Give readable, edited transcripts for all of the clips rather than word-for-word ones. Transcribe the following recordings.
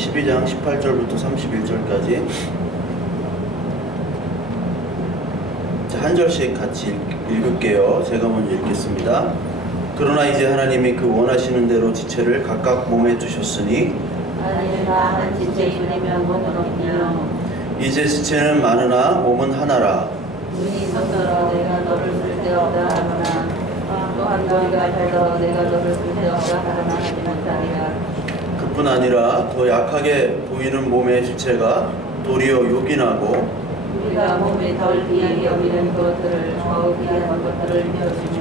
12장 18절부터 31절까지 한 절씩 같이 읽을게요. 제가 먼저 읽겠습니다. 그러나 이제 하나님이 그 원하시는 대로 지체를 각각 몸에 주셨으니 한 지체이면 몸은 없냐. 이제 지체는 많으나 몸은 하나라. 눈이 서서러 내가 너를 쓸데없다 하거나 또한 너희가 별러 내가 너를 쓸데없다 하거나 하지 못하리라. 그뿐 아니라 더 약하게 보이는 몸의 지체가 도리어 요긴하고 우리가 몸에 덜 귀하게 여기는 것들을 더욱 귀한 것들을 배워주며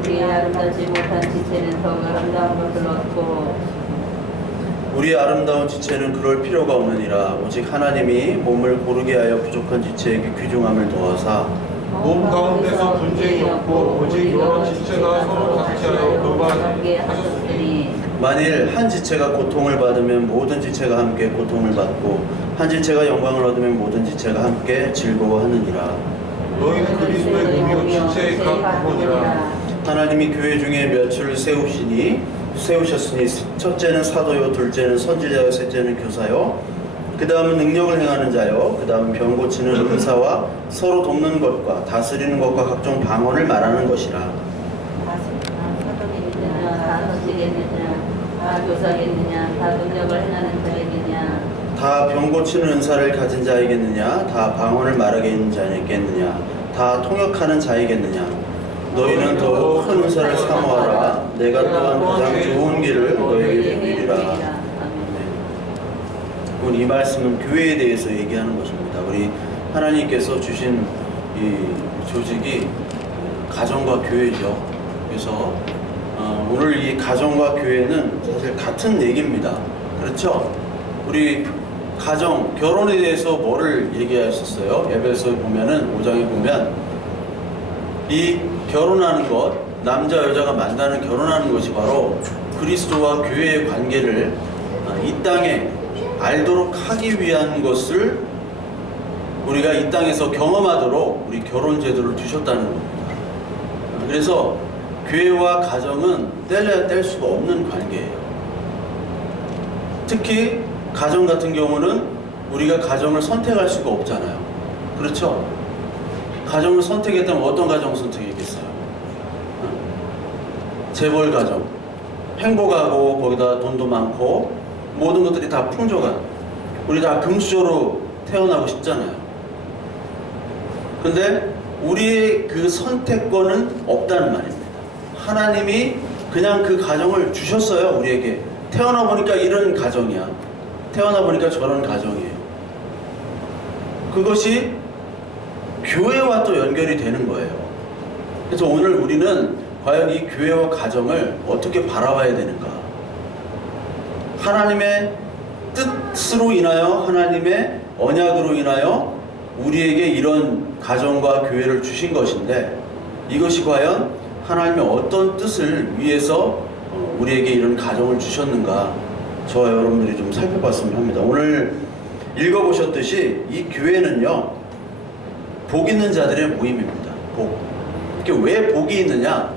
우리의 아름답지 못한 지체는 더욱 아름다운 것을 얻고 우리의 아름다운 지체는 그럴 필요가 없느니라. 오직 하나님이 몸을 고르게 하여 부족한 지체에게 귀중함을 더하사 몸 가운데서 분쟁이 없고 오직 여러 지체가 서로 같이하여 교감하게 하셨으니 만일 한 지체가 고통을 받으면 모든 지체가 함께 고통을 받고 한 지체가 영광을 얻으면 모든 지체가 함께 즐거워하느니라. 너희는 그리스도의 몸이요 지체의 각 부분이라. 하나님이 교회 중에 몇을 세우셨으니 첫째는 사도요, 둘째는 선지자요, 셋째는 교사요, 그 다음은 능력을 행하는 자요, 그 다음은 병 고치는 은사와 서로 돕는 것과 다스리는 것과 각종 방언을 말하는 것이라. 다 사도겠느냐 다 선지겠느냐 다 교사겠느냐 다 능력을 행하는 자이겠느냐 다 병 고치는 은사를 가진 자이겠느냐, 다 방언을 말하게 자이겠느냐, 다 통역하는 자이겠느냐. 너희는 더욱 큰 은사를 사모하라. 내가 또한 가장 좋은 길을 너희에게 보이리라. 이 말씀은 교회에 대해서 얘기하는 것입니다. 우리 하나님께서 주신 이 조직이 가정과 교회죠. 그래서 오늘 이 가정과 교회는 사실 같은 얘기입니다. 그렇죠? 우리 가정, 결혼에 대해서 뭐를 얘기하셨어요? 에베소에 보면은 5장에 보면 이 결혼하는 것, 남자 여자가 만나는 결혼하는 것이 바로 그리스도와 교회의 관계를 이 땅에 알도록 하기 위한 것을 우리가 이 땅에서 경험하도록 우리 결혼 제도를 두셨다는 겁니다. 그래서 교회와 가정은 뗄래야 뗄 수가 없는 관계예요. 특히 가정 같은 경우는 우리가 가정을 선택할 수가 없잖아요. 그렇죠? 가정을 선택했다면 어떤 가정을 선택했겠어요? 재벌 가정, 행복하고 거기다 돈도 많고 모든 것들이 다 풍족한, 우리 다 금수저로 태어나고 싶잖아요. 근데 우리의 그 선택권은 없다는 말입니다. 하나님이 그냥 그 가정을 주셨어요. 우리에게 태어나 보니까 이런 가정이야, 태어나 보니까 저런 가정이에요. 그것이 교회와 또 연결이 되는 거예요. 그래서 오늘 우리는 과연 이 교회와 가정을 어떻게 바라봐야 되는가? 하나님의 뜻으로 인하여, 하나님의 언약으로 인하여 우리에게 이런 가정과 교회를 주신 것인데, 이것이 과연 하나님의 어떤 뜻을 위해서 우리에게 이런 가정을 주셨는가, 저와 여러분들이 좀 살펴봤으면 합니다. 오늘 읽어보셨듯이 이 교회는요, 복 있는 자들의 모임입니다. 복. 이게 왜 복이 있느냐?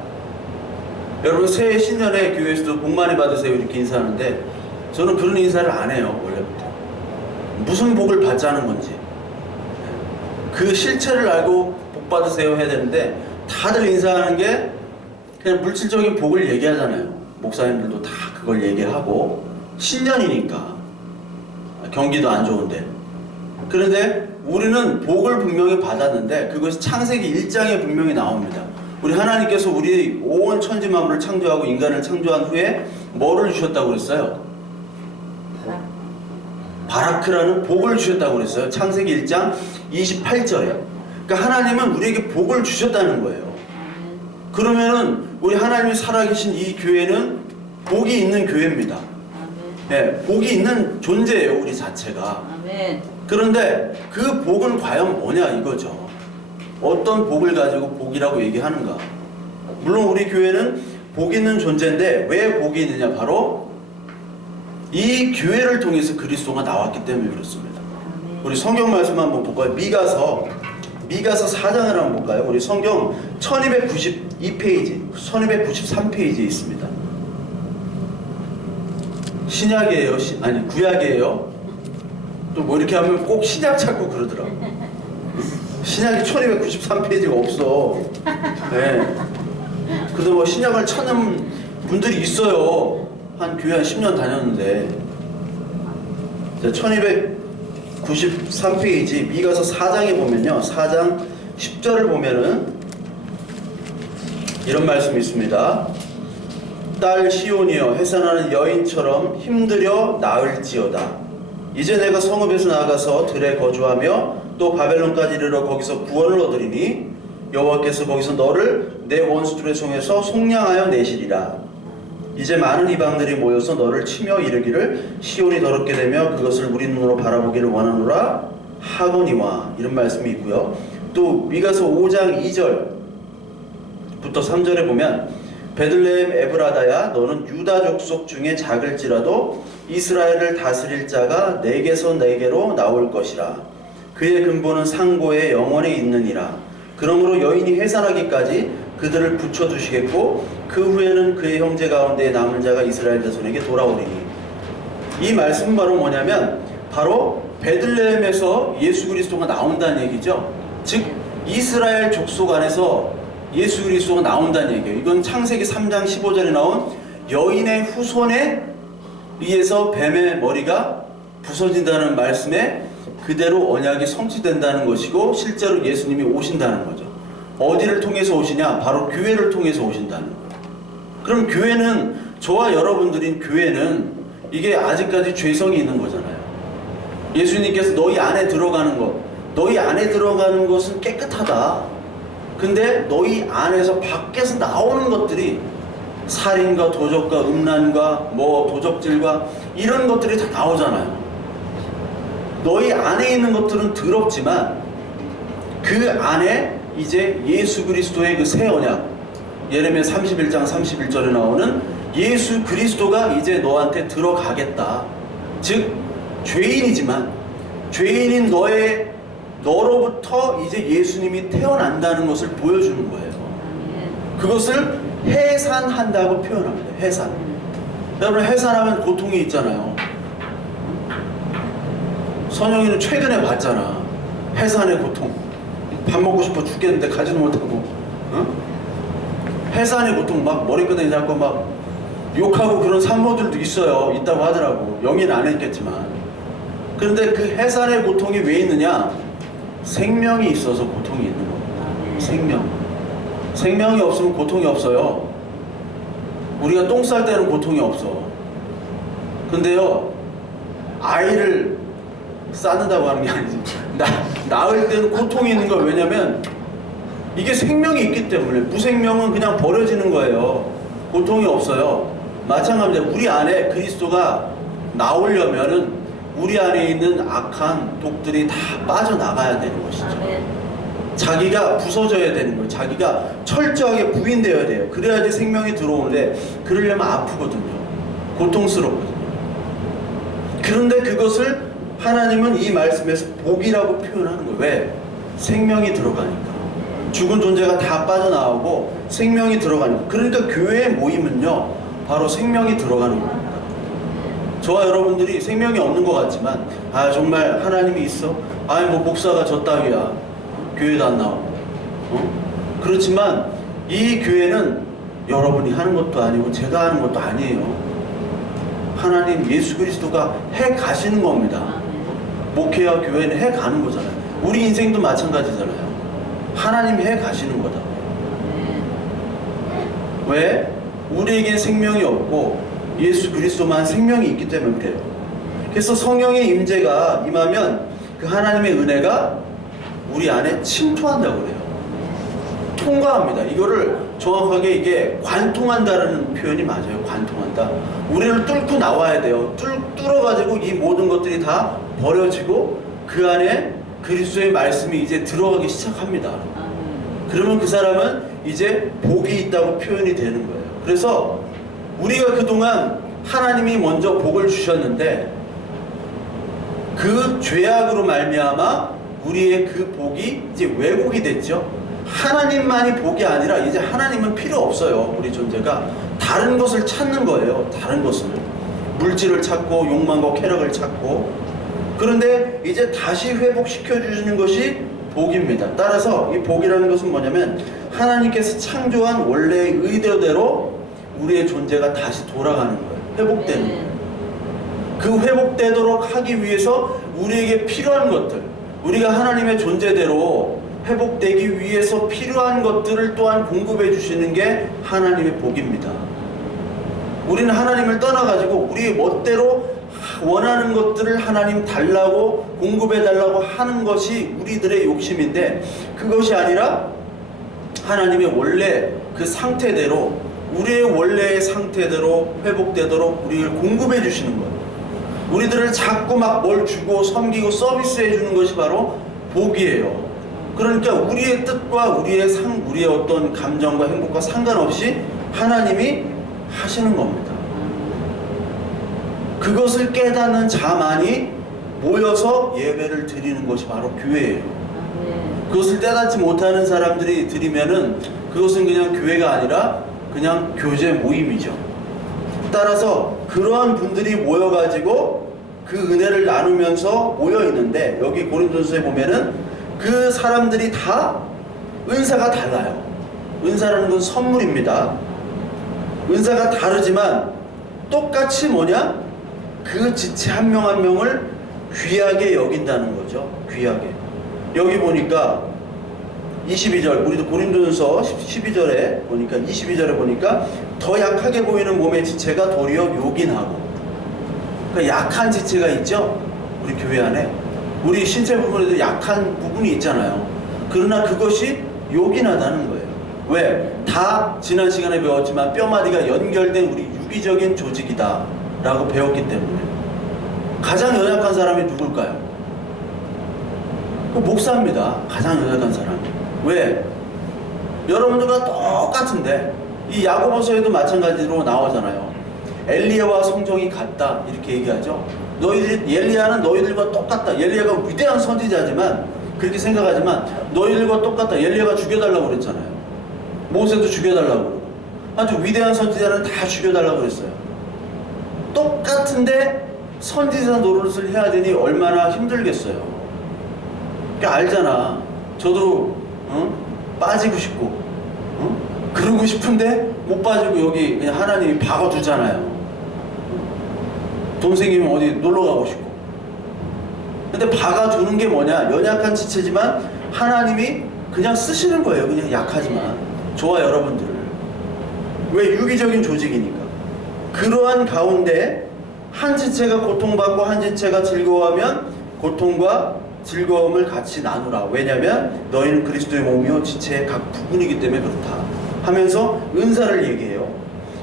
여러분 새해 신년에 교회에서도 복 많이 받으세요 이렇게 인사하는데 저는 그런 인사를 안 해요. 원래부터. 무슨 복을 받자는 건지 그 실체를 알고 복 받으세요 해야 되는데 다들 인사하는 게 그냥 물질적인 복을 얘기하잖아요. 목사님들도 다 그걸 얘기하고 신년이니까 경기도 안 좋은데. 그런데 우리는 복을 분명히 받았는데 그것이 창세기 1장에 분명히 나옵니다. 우리 하나님께서 우리 온 천지 만물을 창조하고 인간을 창조한 후에 뭐를 주셨다고 그랬어요? 바라크라는 복을 주셨다고 그랬어요. 창세기 1장 28절에. 그러니까 하나님은 우리에게 복을 주셨다는 거예요. 그러면은 우리 하나님이 살아계신 이 교회는 복이 있는 교회입니다. 네, 복이 있는 존재예요, 우리 자체가. 그런데 그 복은 과연 뭐냐 이거죠. 어떤 복을 가지고 복이라고 얘기하는가? 물론 우리 교회는 복 있는 존재인데 왜 복이 있느냐? 바로 이 교회를 통해서 그리스도가 나왔기 때문에 그렇습니다. 우리 성경 말씀 한번 볼까요? 미가서 4장을 한번 볼까요? 우리 성경 1292페이지, 1293페이지에 있습니다. 신약이에요? 아니 구약이에요? 또 뭐 이렇게 하면 꼭 신약 찾고 그러더라. 신약이 1293페이지가 없어. 네. 그래도 뭐 신약을 찾는 분들이 있어요. 한 교회 한 10년 다녔는데. 1293페이지 미가서 4장에 보면요, 4장 10절을 보면은 이런 말씀이 있습니다. 딸 시온이여, 해산하는 여인처럼 힘들여 나을지어다. 이제 내가 성읍에서 나가서 들에 거주하며 또 바벨론까지 이르러 거기서 구원을 얻으리니 여호와께서 거기서 너를 내 원수들의 손에서 속량하여 내시리라. 이제 많은 이방들이 모여서 너를 치며 이르기를 시온이 더럽게 되며 그것을 우리 눈으로 바라보기를 원하노라 하거니와. 이런 말씀이 있고요. 또 미가서 5장 2절부터 3절에 보면 베들레헴 에브라다야, 너는 유다 족속 중에 작을지라도 이스라엘을 다스릴 자가 내게서 내게로 나올 것이라. 그의 근본은 상고에 영원히 있느니라. 그러므로 여인이 해산하기까지 그들을 붙여두시겠고 그 후에는 그의 형제 가운데 남은 자가 이스라엘 자손에게 돌아오리니. 이 말씀은 바로 뭐냐면 바로 베들레헴에서 예수 그리스도가 나온다는 얘기죠. 즉 이스라엘 족속 안에서 예수 그리스도가 나온다는 얘기예요. 이건 창세기 3장 15절에 나온 여인의 후손에 의해서 뱀의 머리가 부서진다는 말씀에 그대로 언약이 성취된다는 것이고 실제로 예수님이 오신다는 거죠. 어디를 통해서 오시냐? 바로 교회를 통해서 오신다는 거예요. 그럼 교회는, 저와 여러분들인 교회는 이게 아직까지 죄성이 있는 거잖아요. 예수님께서 너희 안에 들어가는 것, 너희 안에 들어가는 것은 깨끗하다. 근데 너희 안에서 밖에서 나오는 것들이 살인과 도적과 음란과 뭐 도적질과 이런 것들이 다 나오잖아요. 너희 안에 있는 것들은 더럽지만 그 안에 이제 예수 그리스도의 그 새 언약, 예레미야 31장 31절에 나오는 예수 그리스도가 이제 너한테 들어가겠다. 즉 죄인이지만 죄인인 너로부터 이제 예수님이 태어난다는 것을 보여주는 거예요. 그것을 해산한다고 표현합니다. 해산. 여러분, 해산하면 고통이 있잖아요. 선영이는 최근에 봤잖아. 해산의 고통. 밥 먹고 싶어 죽겠는데 가지도 못하고, 어? 해산의 고통, 막 머리끄댕이 잡고 막 욕하고 그런 산모들도 있어요. 있다고 하더라고. 영인 안 했겠지만. 그런데 그 해산의 고통이 왜 있느냐? 생명이 있어서 고통이 있는 겁니다. 생명이 없으면 고통이 없어요. 우리가 똥 쌀 때는 고통이 없어. 근데요, 아이를 쌓는다고 하는 게 아니지. 낳을 때는 고통이 있는 거예요. 왜냐면 이게 생명이 있기 때문에. 무생명은 그냥 버려지는 거예요. 고통이 없어요. 마찬가지로 우리 안에 그리스도가 나오려면은 우리 안에 있는 악한 독들이 다 빠져나가야 되는 것이죠. 자기가 부서져야 되는 거예요. 자기가 철저하게 부인되어야 돼요. 그래야지 생명이 들어오는데 그러려면 아프거든요. 고통스럽거든요. 그런데 그것을 하나님은 이 말씀에서 복이라고 표현하는 거예요. 왜? 생명이 들어가니까. 죽은 존재가 다 빠져나오고 생명이 들어가니까. 그러니까 교회의 모임은요, 바로 생명이 들어가는 겁니다. 저와 여러분들이 생명이 없는 것 같지만, 아 정말 하나님이 있어? 아니 뭐 목사가 저 따위야, 교회도 안 나오고, 그렇지만 이 교회는 여러분이 하는 것도 아니고 제가 하는 것도 아니에요. 하나님 예수 그리스도가 해 가시는 겁니다. 목회와 교회는 해 가는 거잖아요. 우리 인생도 마찬가지잖아요. 하나님이 해 가시는 거다. 왜? 우리에게 생명이 없고 예수 그리스도만 생명이 있기 때문에 그래요. 그래서 성령의 임재가 임하면 그 하나님의 은혜가 우리 안에 침투한다고 그래요. 통과합니다. 이거를 정확하게 이게 관통한다라는 표현이 맞아요. 관통한다. 우리를 뚫고 나와야 돼요. 뚫어가지고 이 모든 것들이 다 버려지고 그 안에 그리스도의 말씀이 이제 들어가기 시작합니다. 그러면 그 사람은 이제 복이 있다고 표현이 되는 거예요. 그래서 우리가 그동안 하나님이 먼저 복을 주셨는데 그 죄악으로 말미암아 우리의 그 복이 이제 왜곡이 됐죠. 하나님만이 복이 아니라 이제 하나님은 필요 없어요. 우리 존재가 다른 것을 찾는 거예요. 다른 것을. 물질을 찾고 욕망과 쾌락을 찾고, 그런데 이제 다시 회복시켜 주시는 것이 복입니다. 따라서 이 복이라는 것은 뭐냐면 하나님께서 창조한 원래의 의도대로 우리의 존재가 다시 돌아가는 거예요. 회복되는 거예요. 그 회복되도록 하기 위해서 우리에게 필요한 것들, 우리가 하나님의 존재대로 회복되기 위해서 필요한 것들을 또한 공급해 주시는 게 하나님의 복입니다. 우리는 하나님을 떠나가지고 우리 멋대로 원하는 것들을 하나님 달라고 공급해 달라고 하는 것이 우리들의 욕심인데, 그것이 아니라 하나님의 원래 그 상태대로, 우리의 원래의 상태대로 회복되도록 우리를 공급해 주시는 거예요. 우리들을 자꾸 막 뭘 주고 섬기고 서비스해 주는 것이 바로 복이에요. 그러니까 우리의 뜻과 우리의 어떤 감정과 행복과 상관없이 하나님이 하시는 겁니다. 그것을 깨닫는 자만이 모여서 예배를 드리는 것이 바로 교회예요. 그것을 깨닫지 못하는 사람들이 드리면은 그것은 그냥 교회가 아니라 그냥 교제 모임이죠. 따라서 그러한 분들이 모여가지고 그 은혜를 나누면서 모여 있는데, 여기 고린도서에 보면은 그 사람들이 다 은사가 달라요. 은사라는 건 선물입니다. 은사가 다르지만 똑같이 뭐냐? 그 지체 한 명 한 명을 귀하게 여긴다는 거죠. 귀하게. 여기 보니까 22절, 우리도 고린도전서 12절에 보니까, 22절에 보니까 더 약하게 보이는 몸의 지체가 도리어 요긴하고, 그러니까 약한 지체가 있죠. 우리 교회 안에 우리 신체 부분에도 약한 부분이 있잖아요. 그러나 그것이 요긴하다는 거예요. 왜? 다 지난 시간에 배웠지만 뼈마디가 연결된 우리 유기적인 조직이다 라고 배웠기 때문에. 가장 연약한 사람이 누굴까요? 그 목사입니다. 가장 연약한 사람. 왜? 여러분들과 똑같은데, 이 야고보서에도 마찬가지로 나오잖아요. 엘리야와 성정이 같다 이렇게 얘기하죠. 엘리야는 너희들과 똑같다. 엘리야가 위대한 선지자지만, 그렇게 생각하지만 너희들과 똑같다. 엘리야가 죽여달라고 그랬잖아요. 모세도 죽여달라고 그러고, 아주 위대한 선지자는 다 죽여달라고 그랬어요. 똑같은데 선지자 노릇을 해야 되니 얼마나 힘들겠어요. 그러니까 알잖아. 저도 빠지고 싶고 그러고 싶은데 못 빠지고 여기 그냥 하나님이 박아두잖아요. 돈 생기면 어디 놀러 가고 싶고. 근데 박아두는 게 뭐냐? 연약한 지체지만 하나님이 그냥 쓰시는 거예요. 그냥 약하지만. 저와 여러분들을. 왜? 유기적인 조직이니까. 그러한 가운데 한 지체가 고통받고 한 지체가 즐거워하면 고통과 즐거움을 같이 나누라. 왜냐하면 너희는 그리스도의 몸이요 지체의 각 부분이기 때문에 그렇다 하면서 은사를 얘기해요.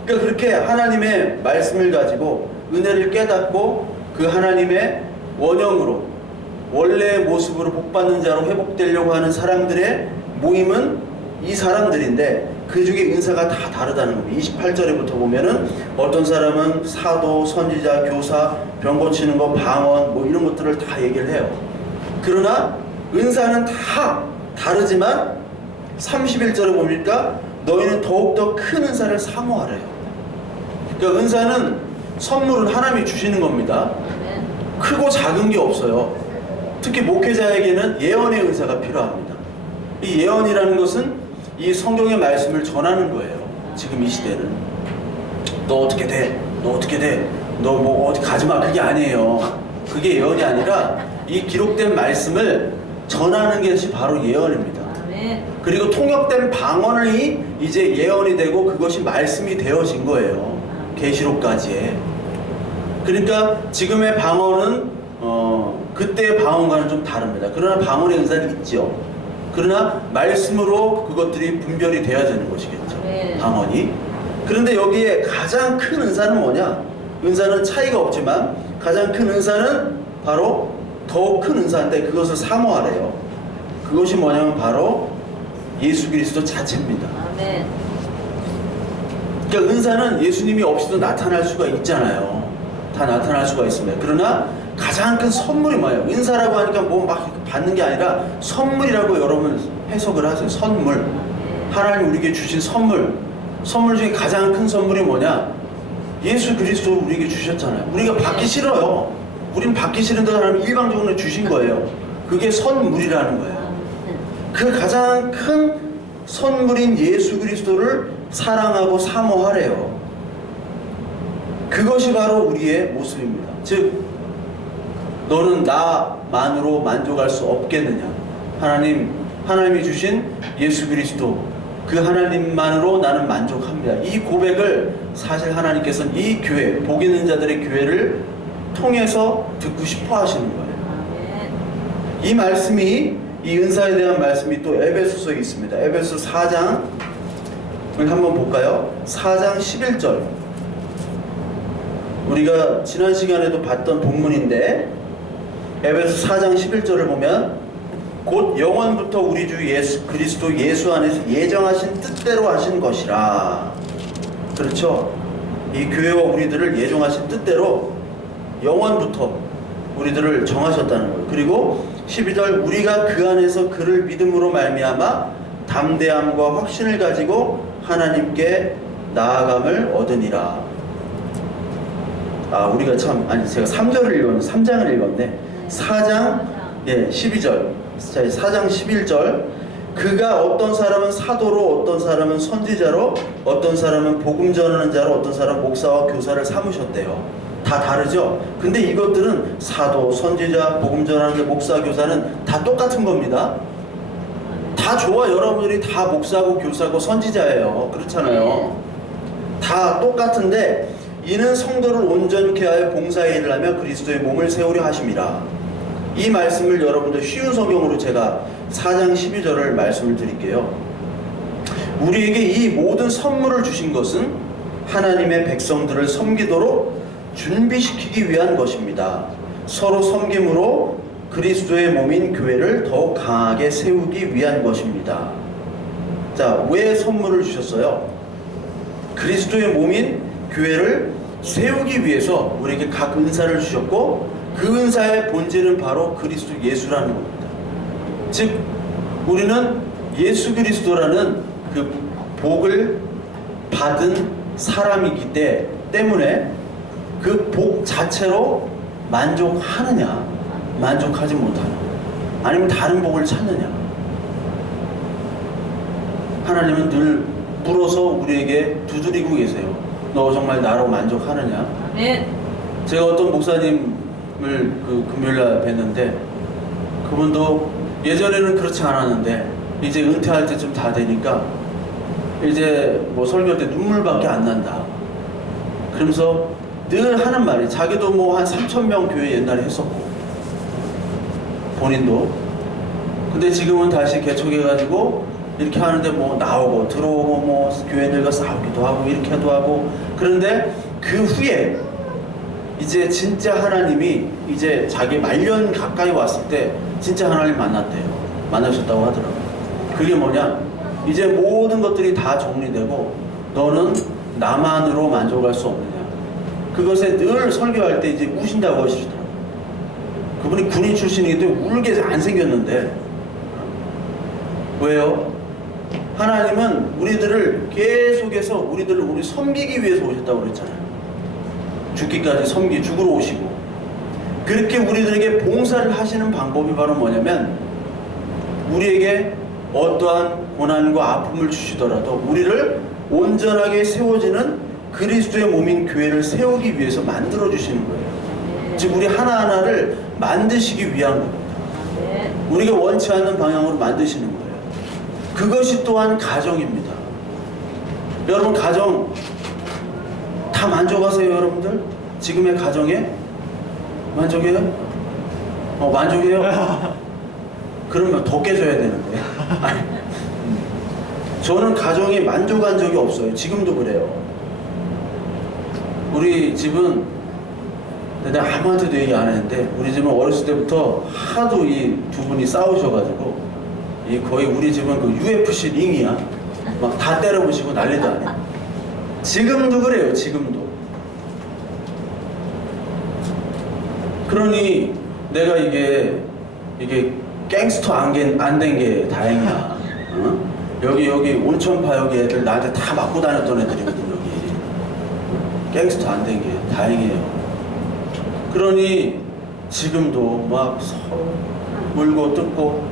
그러니까 그렇게 하나님의 말씀을 가지고 은혜를 깨닫고 그 하나님의 원형으로 원래의 모습으로 복받는 자로 회복되려고 하는 사람들의 모임은 이 사람들인데, 그 중에 은사가 다 다르다는 겁니다. 28절에부터 보면은 어떤 사람은 사도, 선지자, 교사, 병 고치는 거, 방언 뭐 이런 것들을 다 얘기를 해요. 그러나 은사는 다 다르지만 31절에 보니까 너희는 더욱더 큰 은사를 사모하래요. 그러니까 은사는 선물은 하나님이 주시는 겁니다. 크고 작은 게 없어요. 특히 목회자에게는 예언의 은사가 필요합니다. 이 예언이라는 것은 이 성경의 말씀을 전하는 거예요. 지금 이 시대는 너 어떻게 돼? 너 어떻게 돼? 너 뭐 어디 가지마. 그게 아니에요. 그게 예언이 아니라 이 기록된 말씀을 전하는 것이 바로 예언입니다. 그리고 통역된 방언이 이제 예언이 되고 그것이 말씀이 되어진 거예요. 계시록까지의. 그러니까 지금의 방언은 그때의 방언과는 좀 다릅니다. 그러나 방언의 은사는 있죠. 그러나 말씀으로 그것들이 분별이 돼야 되는 것이겠죠. 방언이. 그런데 여기에 가장 큰 은사는 뭐냐? 은사는 차이가 없지만 가장 큰 은사는 바로 더욱 큰 은사인데 그것을 사모하래요. 그것이 뭐냐면 바로 예수 그리스도 자체입니다. 그러니까 은사는 예수님이 없이도 나타날 수가 있잖아요. 다 나타날 수가 있습니다. 그러나 가장 큰 선물이 뭐예요? 은사라고 하니까 뭐 막 받는 게 아니라 선물이라고 여러분 해석을 하세요. 선물. 하나님 우리에게 주신 선물. 선물 중에 가장 큰 선물이 뭐냐? 예수 그리스도를 우리에게 주셨잖아요. 우리가 받기 싫어요. 우린 받기 싫은데 하나님 일방적으로 주신 거예요. 그게 선물이라는 거예요. 그 가장 큰 선물인 예수 그리스도를 사랑하고 사모하래요. 그것이 바로 우리의 모습입니다. 즉 너는 나만으로 만족할 수 없겠느냐. 하나님이 주신 예수 그리스도 그 하나님만으로 나는 만족합니다. 이 고백을 사실 하나님께서는 이 교회, 복 있는 자들의 교회를 통해서 듣고 싶어 하시는 거예요. 이 말씀이, 이 은사에 대한 말씀이 또 에베소서에 있습니다. 에베소서 4장을 한번 볼까요? 4장 11절. 우리가 지난 시간에도 봤던 본문인데 에베소 4장 11절을 보면 곧 영원부터 우리 주 예수 그리스도 예수 안에서 예정하신 뜻대로 하신 것이라. 그렇죠? 이 교회와 우리들을 예정하신 뜻대로 영원부터 우리들을 정하셨다는 거예요. 그리고 12절 우리가 그 안에서 그를 믿음으로 말미암아 담대함과 확신을 가지고 하나님께 나아감을 얻으니라. 우리가 제가 3절을 읽었는데 3장을 읽었네. 4장 12절 4장 11절 그가 어떤 사람은 사도로 어떤 사람은 선지자로 어떤 사람은 복음 전하는 자로 어떤 사람은 목사와 교사를 삼으셨대요. 다 다르죠? 근데 이것들은 사도, 선지자, 복음 전하는 자, 목사, 교사는 다 똑같은 겁니다. 다 좋아. 여러분들이 다 목사고 교사고 선지자예요. 그렇잖아요. 다 똑같은데 이는 성도를 온전케 하여 봉사의 일을 하며 그리스도의 몸을 세우려 하심이라. 이 말씀을 여러분들 쉬운 성경으로 제가 4장 12절을 말씀을 드릴게요. 우리에게 이 모든 선물을 주신 것은 하나님의 백성들을 섬기도록 준비시키기 위한 것입니다. 서로 섬김으로 그리스도의 몸인 교회를 더욱 강하게 세우기 위한 것입니다. 자, 왜 선물을 주셨어요? 그리스도의 몸인 교회를 세우기 위해서 우리에게 각 은사를 주셨고 그 은사의 본질은 바로 그리스도 예수라는 겁니다. 즉 우리는 예수 그리스도라는 그 복을 받은 사람이기 때문에 그 복 자체로 만족하느냐 만족하지 못하느냐 아니면 다른 복을 찾느냐. 하나님은 늘 물어서 우리에게 두드리고 계세요. 너 정말 나로 만족하느냐? 네. 제가 어떤 목사님을 금요일날 뵀는데 그분도 예전에는 그렇지 않았는데 이제 은퇴할 때쯤 다 되니까 이제 뭐 설교 때 눈물밖에 안 난다. 그러면서 늘 하는 말이 자기도 뭐 한 3,000명 교회 옛날에 했었고 본인도 근데 지금은 다시 개척해가지고 이렇게 하는데 뭐 나오고 들어오고 뭐 교회들과 싸우기도 하고 이렇게도 하고 그런데 그 후에 이제 진짜 하나님이 이제 자기 말년 가까이 왔을 때 진짜 하나님 만났대요. 만나셨다고 하더라고요. 그게 뭐냐? 이제 모든 것들이 다 정리되고 너는 나만으로 만족할 수 없느냐. 그것에 늘 설교할 때 이제 우신다고 하시더라고요. 그분이 군인 출신인데 울게 안 생겼는데 왜요? 하나님은 우리들을 계속해서 우리 섬기기 위해서 오셨다고 그랬잖아요. 죽기까지 죽으러 오시고 그렇게 우리들에게 봉사를 하시는 방법이 바로 뭐냐면 우리에게 어떠한 고난과 아픔을 주시더라도 우리를 온전하게 세워지는 그리스도의 몸인 교회를 세우기 위해서 만들어 주시는 거예요. 즉 우리 하나하나를 만드시기 위한 겁니다. 우리가 원치 않는 방향으로 만드시는 거예요. 그것이 또한 가정입니다. 여러분 가정 다 만족하세요 여러분들? 지금의 가정에? 만족해요? 만족해요? 그러면 더 깨져야 되는데 저는 가정에 만족한 적이 없어요. 지금도 그래요. 우리 집은 내가 아무한테도 얘기 안 했는데 우리 집은 어렸을 때부터 하도 이 두 분이 싸우셔가지고 거의 우리 집은 그 UFC 링이야. 막 다 때려부시고 난리도 아니야. 지금도 그래요. 지금도. 그러니 내가 이게 갱스터 안 된 게 다행이야. 여기 온천파 여기 애들 나한테 다 맞고 다녔던 애들이거든. 여기 갱스터 안 된 게 다행이에요. 그러니 지금도 막 서로 물고 뜯고.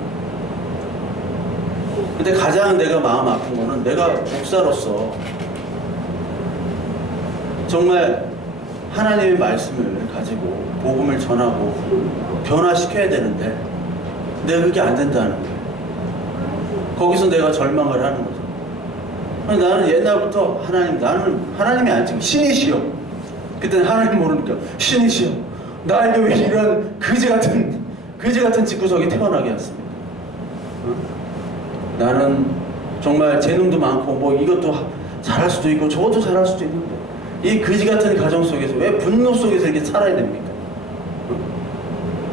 근데 가장 내가 마음 아픈 거는 내가 목사로서 정말 하나님의 말씀을 가지고 복음을 전하고 변화시켜야 되는데 내가 그게 안 된다는 거예요. 거기서 내가 절망을 하는 거죠. 나는 옛날부터 나는 하나님이 아니지 신이시여. 그때는 하나님 모르니까 신이시여. 나에게 왜 이런 그지 같은 집구석이 태어나게 했습니다. 나는 정말 재능도 많고 뭐 이것도 잘할 수도 있고 저것도 잘할 수도 있는데 이 그지 같은 가정 속에서 왜 분노 속에서 이렇게 살아야 됩니까?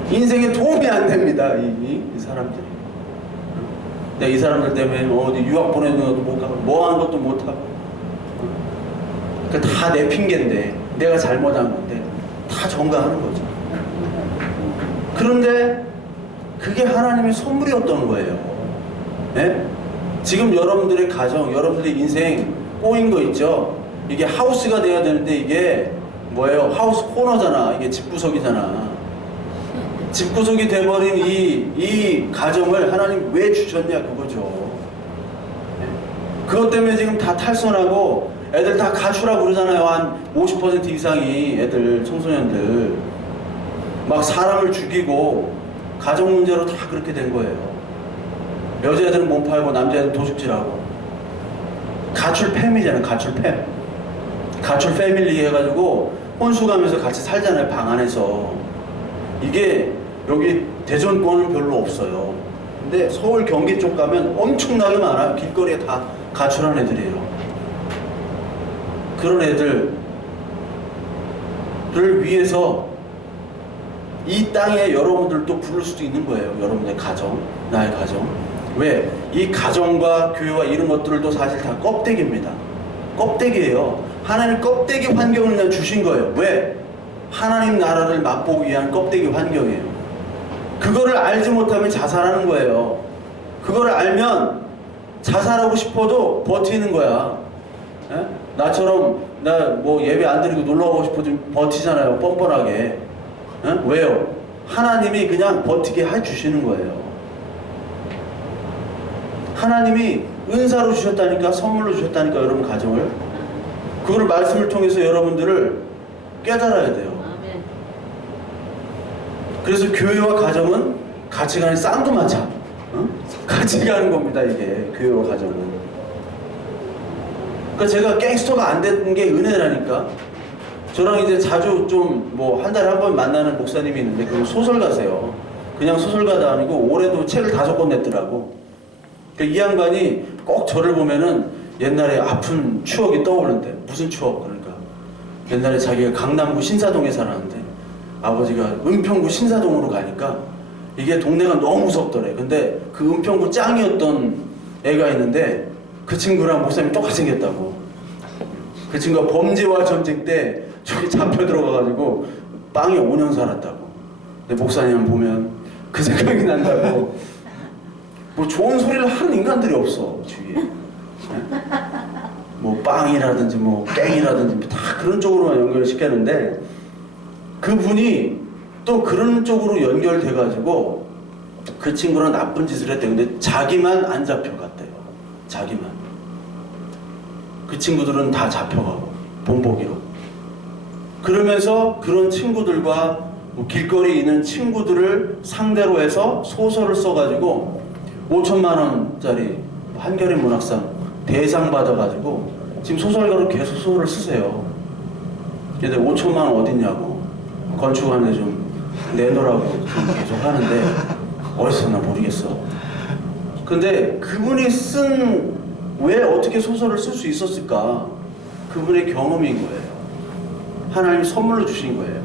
인생에 도움이 안 됩니다. 이 사람들이. 이 사람들 때문에 어디 유학 보내는 것도 못 가고 뭐 하는 것도 못 하고. 그러니까 다 내 핑계인데 내가 잘못한 건데 다 전가하는 거죠. 그런데 그게 하나님의 선물이었던 거예요. 네? 지금 여러분들의 가정, 여러분들의 인생 꼬인 거 있죠? 이게 하우스가 돼야 되는데 이게 뭐예요? 하우스 코너잖아. 이게 집구석이잖아. 집구석이 돼버린 이 가정을 하나님 왜 주셨냐 그거죠. 네? 그것 때문에 지금 다 탈선하고 애들 다 가출하고 그러잖아요. 한 50% 이상이 애들, 청소년들 막 사람을 죽이고 가정 문제로 다 그렇게 된 거예요. 여자애들은 몸 팔고 남자애들은 도둑질하고. 가출팸이잖아요. 가출팸. 가출 패밀리 해가지고 혼수가면서 같이 살잖아요. 방 안에서. 이게 여기 대전권은 별로 없어요. 근데 서울 경기 쪽 가면 엄청나게 많아요. 길거리에 다 가출한 애들이에요. 그런 애들을 위해서 이 땅에 여러분들도 부를 수도 있는 거예요. 여러분의 가정, 나의 가정. 왜? 이 가정과 교회와 이런 것들도 사실 다 껍데기입니다. 껍데기예요. 하나님 껍데기 환경을 그냥 주신 거예요. 왜? 하나님 나라를 맛보기 위한 껍데기 환경이에요. 그거를 알지 못하면 자살하는 거예요. 그거를 알면 자살하고 싶어도 버티는 거야. 에? 나처럼 나 뭐 예배 안 드리고 놀러 가고 싶어도 버티잖아요. 뻔뻔하게. 에? 왜요? 하나님이 그냥 버티게 해주시는 거예요. 하나님이 은사로 주셨다니까, 선물로 주셨다니까, 여러분 가정을. 그걸 말씀을 통해서 여러분들을 깨달아야 돼요. 그래서 교회와 가정은 같이 가는 쌍두마차. 같이 가는 겁니다, 이게. 교회와 가정은. 그러니까 제가 갱스터가 안 된 게 은혜라니까. 저랑 이제 자주 좀 뭐 한 달에 한 번 만나는 목사님이 있는데 그분 소설가세요. 그냥 소설가도 아니고 올해도 책을 5권 냈더라고. 이 양반이 꼭 저를 보면은 옛날에 아픈 추억이 떠오르는데. 무슨 추억? 그러니까 옛날에 자기가 강남구 신사동에 살았는데 아버지가 은평구 신사동으로 가니까 이게 동네가 너무 무섭더래. 근데 그 은평구 짱이었던 애가 있는데 그 친구랑 목사님이 똑같이 생겼다고. 그 친구가 범죄와 전쟁 때 저기 잡혀 들어가가지고 빵에 5년 살았다고. 근데 목사님 보면 그 생각이 난다고. 뭐 좋은 소리를 하는 인간들이 없어 주위에. 네? 뭐 빵이라든지 뭐 깽이라든지 다 그런 쪽으로만 연결을 시켰는데 그분이 또 그런 쪽으로 연결돼가지고 그 친구랑 나쁜 짓을 했대. 근데 자기만 안 잡혀갔대요. 자기만. 그 친구들은 다 잡혀가고 본보기로. 그러면서 그런 친구들과 뭐 길거리에 있는 친구들을 상대로 해서 소설을 써가지고 5천만 원짜리 한겨레 문학상 대상 받아가지고 지금 소설가로 계속 소설을 쓰세요. 근데 5천만 원 어딨냐고 건축하는데 좀 내놓으라고 계속 하는데 어디서 나 모르겠어. 근데 그분이 왜 어떻게 소설을 쓸 수 있었을까? 그분의 경험인 거예요. 하나님이 선물로 주신 거예요.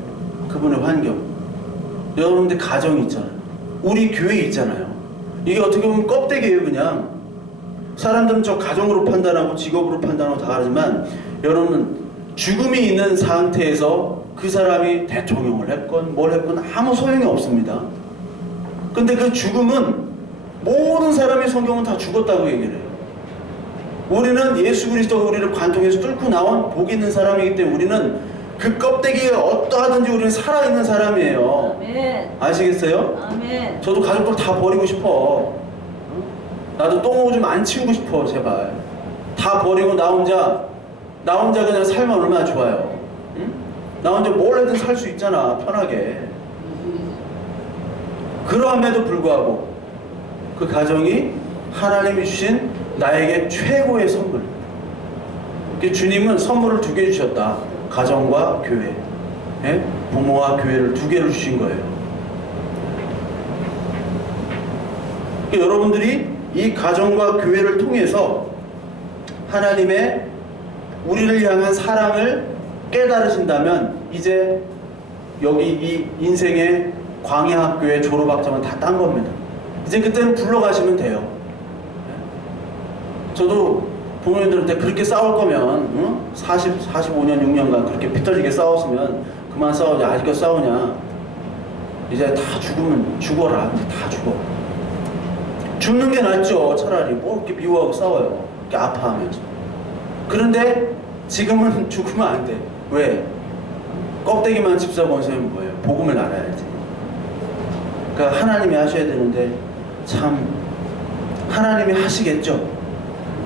그분의 환경. 여러분들 가정이 있잖아요. 우리 교회 있잖아요. 이게 어떻게 보면 껍데기예요. 그냥 사람들은 저 가정으로 판단하고 직업으로 판단하고 다 하지만 여러분 죽음이 있는 상태에서 그 사람이 대통령을 했건 뭘 했건 아무 소용이 없습니다. 근데 그 죽음은 모든 사람이 성경은 다 죽었다고 얘기를 해요. 우리는 예수 그리스도가 우리를 관통해서 뚫고 나온 복 있는 사람이기 때문에 우리는 그 껍데기가 어떠하든지 우리는 살아있는 사람이에요. 아멘. 아시겠어요? 아멘. 저도 가족들 다 버리고 싶어. 나도 똥오줌 안 치우고 싶어, 제발. 다 버리고 나 혼자 그냥 살면 얼마나 좋아요. 응? 나 혼자 뭘 해든 살 수 있잖아, 편하게. 그러함에도 불구하고 그 가정이 하나님이 주신 나에게 최고의 선물. 주님은 선물을 2개 주셨다. 가정과 교회. 예? 부모와 교회를 2개를 주신 거예요. 여러분들이 이 가정과 교회를 통해서 하나님의 우리를 향한 사랑을 깨달으신다면 이제 여기 이 인생의 광야학교의 졸업학점은 다 딴 겁니다. 이제 그때는 불러가시면 돼요. 저도 부모님들한테 그렇게 싸울 거면 45년 6년간 그렇게 피터지게 싸웠으면 그만 싸우냐, 아직도 싸우냐, 이제 다 죽으면 죽어라. 이제 다 죽어. 죽는 게 낫죠. 차라리 뭐 이렇게 미워하고 싸워요. 이렇게 아파하면서. 그런데 지금은 죽으면 안 돼. 왜? 껍데기만 집사 권세는 뭐예요? 복음을 알아야지. 그러니까 하나님이 하셔야 되는데 참 하나님이 하시겠죠.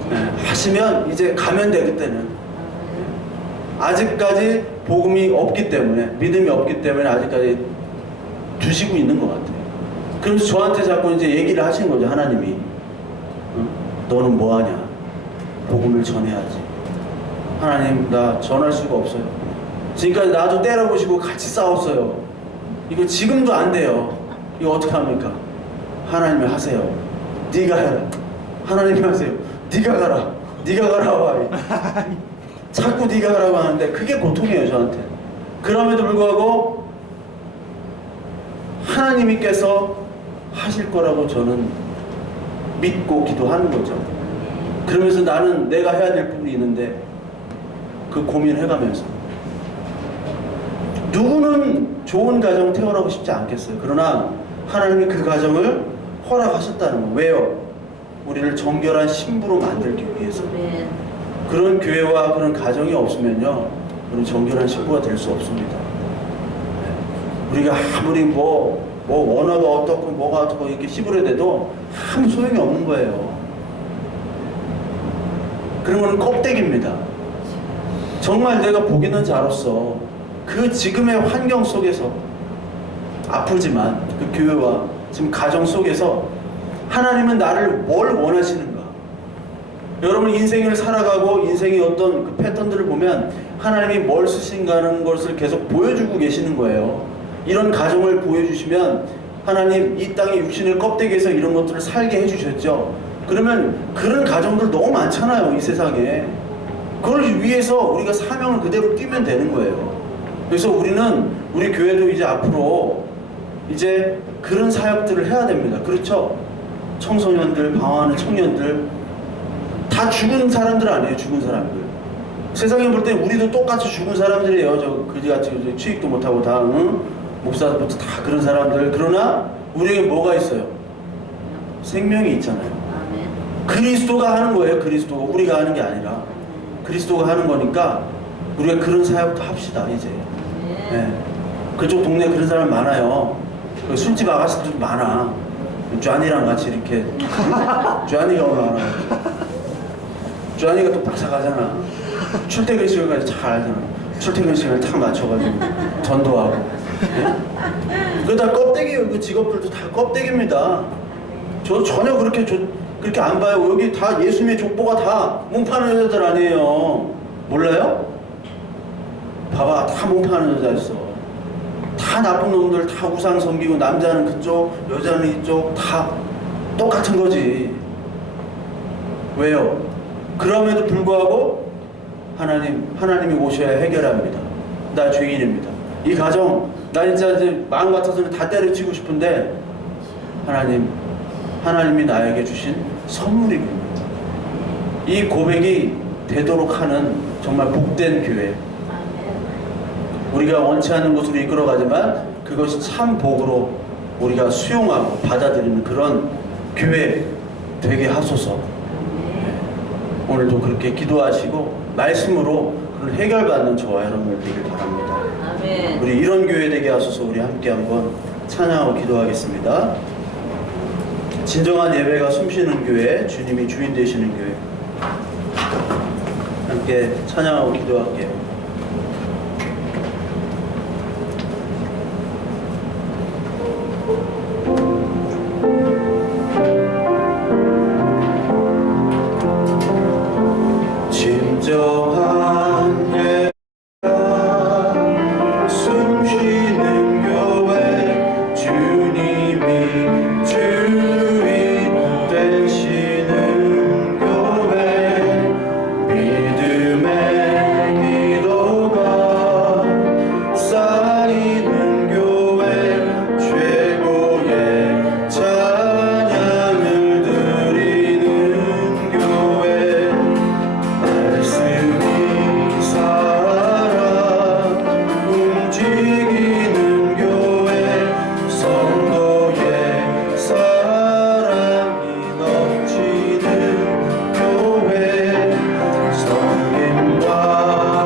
네, 하시면 이제 가면 돼. 그때는 아직까지 복음이 없기 때문에, 믿음이 없기 때문에 아직까지 두시고 있는 것 같아요. 그래서 저한테 자꾸 이제 얘기를 하신 거죠. 하나님이 너는 뭐하냐? 복음을 전해야지. 하나님, 나 전할 수가 없어요. 지금까지 나도 때려보시고 같이 싸웠어요. 이거 지금도 안 돼요. 이거 어떻게 합니까? 하나님이 하세요. 네가 해라. 하나님이 하세요. 네가 가라. 네가 가라. 와. 자꾸 네가 가라고 하는데 그게 고통이에요, 저한테. 그럼에도 불구하고 하나님께서 하실 거라고 저는 믿고 기도하는 거죠. 그러면서 나는 내가 해야 될 부분이 있는데 그 고민을 해가면서 누구는 좋은 가정 태어나고 싶지 않겠어요. 그러나 하나님이 그 가정을 허락하셨다는 거. 왜요? 우리를 정결한 신부로 만들기 위해서. 그런 교회와 그런 가정이 없으면요, 우리는 정결한 신부가 될 수 없습니다. 우리가 아무리 뭐 원어가 어떻고 뭐가 어떻고 이렇게 씹으려대도 아무 소용이 없는 거예요. 그런 거는 껍데기입니다. 정말 내가 복 있는 자로서 그 지금의 환경 속에서 아프지만 그 교회와 지금 가정 속에서 하나님은 나를 뭘 원하시는가? 여러분 인생을 살아가고 인생의 어떤 그 패턴들을 보면 하나님이 뭘 쓰신가는 것을 계속 보여주고 계시는 거예요. 이런 가정을 보여주시면 하나님 이 땅의 육신의 껍데기에서 이런 것들을 살게 해주셨죠. 그러면 그런 가정들 너무 많잖아요, 이 세상에. 그걸 위해서 우리가 사명을 그대로 띄면 되는 거예요. 그래서 우리 교회도 이제 앞으로 이제 그런 사역들을 해야 됩니다. 그렇죠? 청소년들, 방황하는 청년들 다 죽은 사람들 아니에요. 죽은 사람들. 세상에 볼 때 우리도 똑같이 죽은 사람들이에요. 저 그지같이 취직도 못하고 다 목사부터 다 그런 사람들. 그러나 우리에게 뭐가 있어요? 생명이 있잖아요. 그리스도가 하는 거예요. 그리스도가. 우리가 하는 게 아니라 그리스도가 하는 거니까 우리가 그런 사역도 합시다. 이제. 네. 그쪽 동네에 그런 사람 많아요. 그 술집 아가씨들도 많아. 쟈니랑 같이 이렇게. 쟈니가 오늘 알아. 쟈니가 또 바삭하잖아. 출퇴근 시간까지 잘 알잖아. 출퇴근 시간을 탁 맞춰가지고 전도하고. 네? 그거 다 껍데기예요. 그 직업들도 다 껍데기입니다. 저 전혀 그렇게 안 봐요. 여기 다 예수님의 족보가 다 몸 파는 여자들 아니에요. 몰라요? 봐봐, 다 몸 파는 여자 있어. 다 나쁜 놈들, 다 우상 섬기고 남자는 그쪽, 여자는 이쪽, 다 똑같은 거지. 왜요? 그럼에도 불구하고 하나님이 오셔야 해결합니다. 나 죄인입니다. 이 가정, 나 진짜 이제 마음 같아서는 다 때려치고 싶은데 하나님이 나에게 주신 선물입니다. 이 고백이 되도록 하는 정말 복된 교회. 우리가 원치 않는 곳으로 이끌어가지만 그것이 참 복으로 우리가 수용하고 받아들이는 그런 교회 되게 하소서. 오늘 오늘도 그렇게 기도하시고 말씀으로 그런 해결받는 저와 여러분들 되길 바랍니다. 아멘. 우리 이런 교회 되게 하소서. 우리 함께 한번 찬양하고 기도하겠습니다. 진정한 예배가 숨쉬는 교회, 주님이 주인 되시는 교회, 함께 찬양하고 기도할게요. 진정한 예배가 숨쉬는 교회, 주님이 주인 되시는 교회, 믿음의 기도가 쌓이는 교회, 최고의 찬양을 드리는 교회, 말씀이 살아 움직이는 교회, 성도의 사랑이 넘치는 교회, 성김과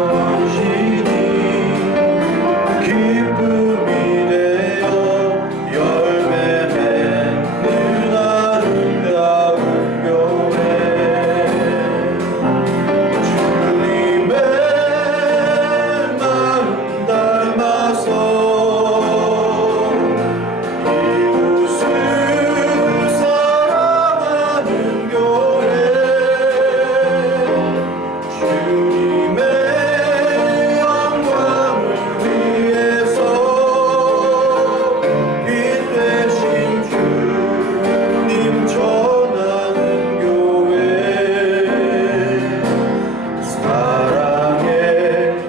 헌신이 기쁨이 되어 열매 맺는 아름다운 교회, 주님의 마음 닮아서 이웃을 사랑하는 교회, 주님의 영광을 위해서 빛 되신 주님 전하는 교회, 사랑의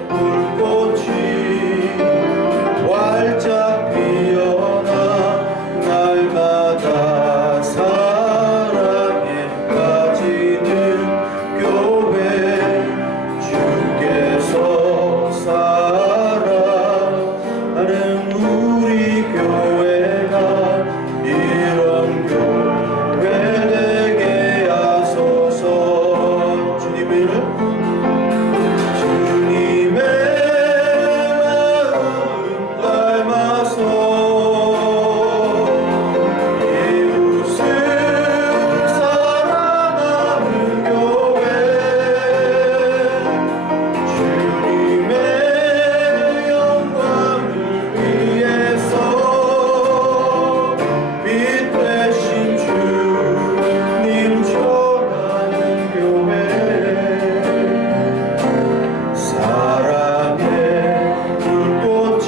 불꽃이 활짝 피어나 날마다 사랑에 빠지는 교회, 주께서 사랑하는 우리 교회가 이런 교회 되게 하소서. 주님의 마음 닮아서 이웃을 사랑하는 교회, 주님의 영광을 위해서 빛 되신 주님 전하는 교회, 사랑의 불꽃이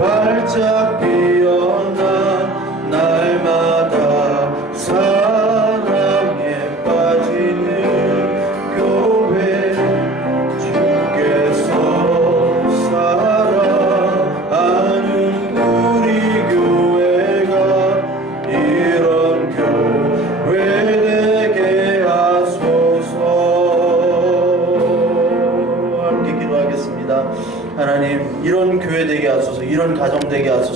활짝 피어나 날마다 사랑에 빠지는 교회, 주께서 사랑하는 우리 교회가 이런 교회 되게 하소서. 함께 기도하겠습니다. 하나님, 이런 교회 되게 하소서. 이런 가정 되게 하소서.